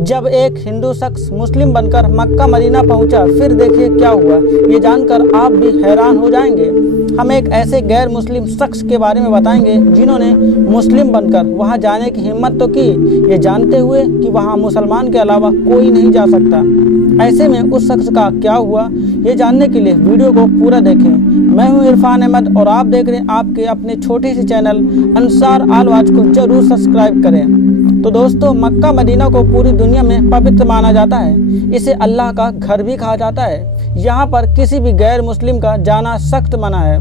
जब एक हिंदू शख्स मुस्लिम बनकर मक्का मदीना पहुंचा, फिर देखिए क्या हुआ। ये जानकर आप भी हैरान हो जाएंगे। हम एक ऐसे गैर मुस्लिम शख्स के बारे में बताएंगे जिन्होंने मुस्लिम बनकर वहां जाने की हिम्मत तो की, ये जानते हुए कि वहां मुसलमान के अलावा कोई नहीं जा सकता। ऐसे में उस शख्स का क्या हुआ, ये जानने के लिए वीडियो को पूरा देखें। मैं हूं इरफान अहमद और आप देख रहे हैं आपके अपने छोटे से चैनल अंसार आल वाच को जरूर सब्सक्राइब करें। तो दोस्तों, मक्का मदीना को पूरी दुनिया में पवित्र माना जाता है। इसे अल्लाह का घर भी कहा जाता है। यहाँ पर किसी भी गैर मुस्लिम का जाना सख्त मना है।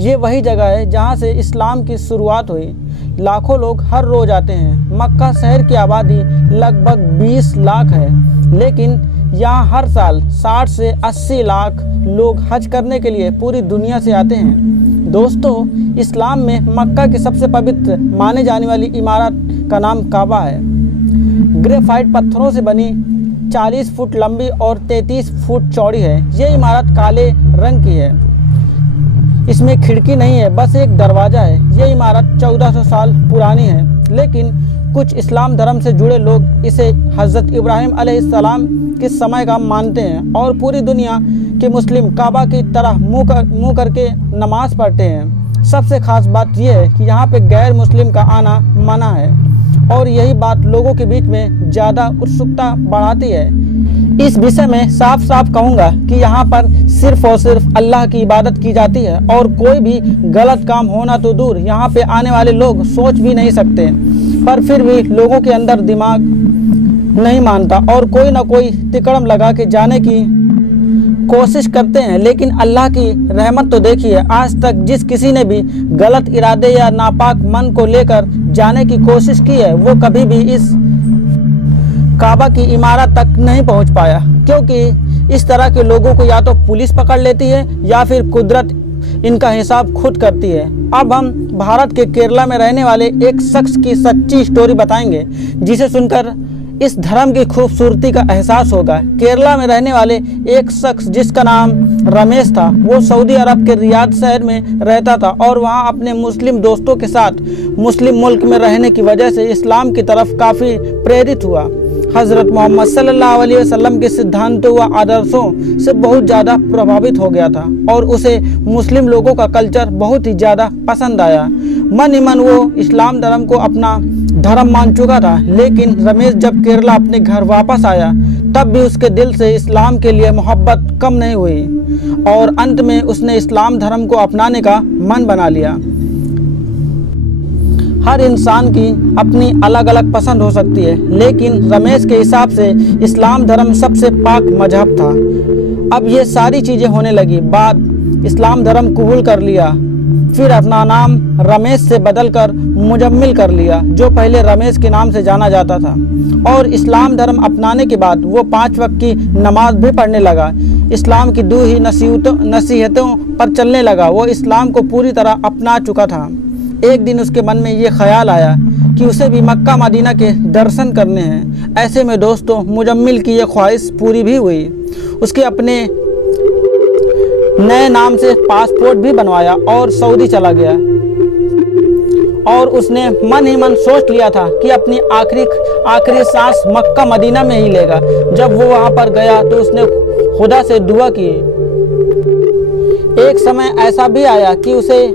ये वही जगह है जहाँ से इस्लाम की शुरुआत हुई। लाखों लोग हर रोज़ आते हैं। मक्का शहर की आबादी लगभग 20 लाख है, लेकिन यहाँ हर साल 60 से 80 लाख लोग हज करने के लिए पूरी दुनिया से आते हैं। दोस्तों, इस्लाम में मक्का की सबसे पवित्र माने जाने वाली इमारत का नाम काबा है। ग्रेफाइट पत्थरों से बनी 40 फुट लंबी और 33 फुट चौड़ी है। ये इमारत काले रंग की है। इसमें खिड़की नहीं है, बस एक दरवाज़ा है। ये इमारत 1400 साल पुरानी है, लेकिन कुछ इस्लाम धर्म से जुड़े लोग इसे हज़रत इब्राहिम अलैहिस्सलाम के समय का मानते हैं और पूरी दुनिया के मुस्लिम काबा की तरह मुँह करके नमाज पढ़ते हैं। सबसे ख़ास बात यह है कि यहाँ पे गैर मुस्लिम का आना मना है और यही बात लोगों के बीच में ज़्यादा उत्सुकता बढ़ाती है। इस विषय में साफ साफ कहूँगा कि यहाँ पर सिर्फ और सिर्फ अल्लाह की इबादत की जाती है और कोई भी गलत काम होना तो दूर, यहाँ पे आने वाले लोग सोच भी नहीं सकते। पर फिर भी लोगों के अंदर दिमाग नहीं मानता और कोई ना कोई तिकड़म लगा के जाने की कोशिश करते हैं। लेकिन अल्लाह की रहमत तो देखिए, आज तक जिस किसी ने भी गलत इरादे या नापाक मन को लेकर जाने की कोशिश की है, वो कभी भी इस काबा की इमारत तक नहीं पहुंच पाया, क्योंकि इस तरह के लोगों को या तो पुलिस पकड़ लेती है या फिर कुदरत इनका हिसाब खुद करती है। अब हम भारत के केरला में रहने वाले एक शख्स की सच्ची स्टोरी बताएंगे, जिसे सुनकर इस धर्म की खूबसूरती का एहसास होगा। केरला में रहने वाले एक शख्स जिसका नाम रमेश था, वो सऊदी अरब के रियाद शहर में रहता था और वहाँ अपने मुस्लिम दोस्तों के साथ मुस्लिम मुल्क में रहने की वजह से इस्लाम की तरफ काफ़ी प्रेरित हुआ। हज़रत मोहम्मद सल्लल्लाहु अलैहि वसल्लम के सिद्धांतों व आदर्शों से बहुत ज़्यादा प्रभावित हो गया था और उसे मुस्लिम लोगों का कल्चर बहुत ही ज़्यादा पसंद आया। मन ही मन वो इस्लाम धर्म को अपना धर्म मान चुका था। लेकिन रमेश जब केरला अपने घर वापस आया, तब भी उसके दिल से इस्लाम के लिए मोहब्बत कम नहीं हुई और अंत में उसने इस्लाम धर्म को अपनाने का मन बना लिया। हर इंसान की अपनी अलग अलग पसंद हो सकती है, लेकिन रमेश के हिसाब से इस्लाम धर्म सबसे पाक मजहब था। अब ये सारी चीज़ें होने लगी। बाद इस्लाम धर्म कबूल कर लिया, फिर अपना नाम रमेश से बदलकर मुजम्मिल कर लिया, जो पहले रमेश के नाम से जाना जाता था। और इस्लाम धर्म अपनाने के बाद वो 5 वक्त की नमाज भी पढ़ने लगा। इस्लाम की 2 ही नसीहतों पर चलने लगा। वो इस्लाम को पूरी तरह अपना चुका था। एक दिन उसके मन में ये ख्याल आया कि उसे भी मक्का मदीना के दर्शन करने हैं। ऐसे में दोस्तों, मुजम्मिल की ये ख्वाहिश पूरी भी हुई। उसके अपने नए नाम से पासपोर्ट भी बनवाया और सऊदी चला गया। और उसने मन ही मन सोच लिया था कि अपनी आखिरी सांस मक्का मदीना में ही लेगा। जब वो वहाँ पर गया तो उसने खुदा से दुआ की। एक समय ऐसा भी आया कि उसे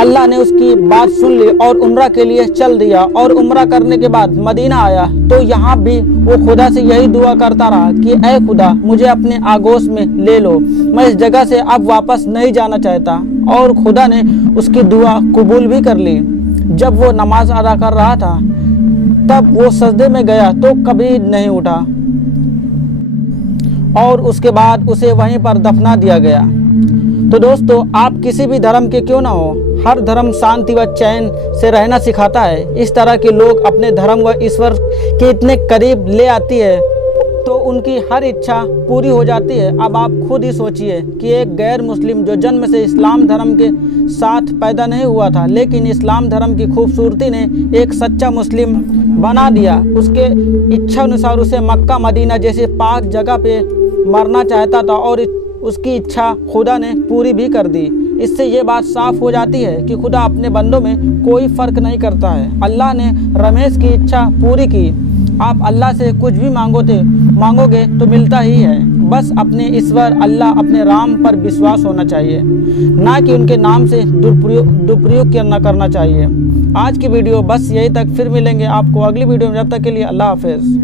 अल्लाह ने उसकी बात सुन ली और उम्रा के लिए चल दिया। और उम्रा करने के बाद मदीना आया तो यहाँ भी वो खुदा से यही दुआ करता रहा कि ऐ खुदा, मुझे अपने आगोश में ले लो, मैं इस जगह से अब वापस नहीं जाना चाहता। और खुदा ने उसकी दुआ कबूल भी कर ली। जब वो नमाज अदा कर रहा था, तब वो सजदे में गया तो कभी नहीं उठा और उसके बाद उसे वहीं पर दफना दिया गया। तो दोस्तों, आप किसी भी धर्म के क्यों ना हो, हर धर्म शांति व चैन से रहना सिखाता है। इस तरह के लोग अपने धर्म व ईश्वर के इतने करीब ले आती है तो उनकी हर इच्छा पूरी हो जाती है। अब आप खुद ही सोचिए कि एक गैर मुस्लिम जो जन्म से इस्लाम धर्म के साथ पैदा नहीं हुआ था, लेकिन इस्लाम धर्म की खूबसूरती ने एक सच्चा मुस्लिम बना दिया। उसके इच्छा अनुसार उसे मक्का मदीना जैसे पाक जगह पे मरना चाहता था और उसकी इच्छा खुदा ने पूरी भी कर दी। इससे ये बात साफ हो जाती है कि खुदा अपने बंदों में कोई फ़र्क नहीं करता है। अल्लाह ने रमेश की इच्छा पूरी की। आप अल्लाह से कुछ भी मांगोगे तो मिलता ही है। बस अपने ईश्वर अल्लाह अपने राम पर विश्वास होना चाहिए, ना कि उनके नाम से दुरुपयोग करना चाहिए। आज की वीडियो बस यही तक, फिर मिलेंगे आपको अगली वीडियो में। जब तक के लिए अल्लाह हाफिज़।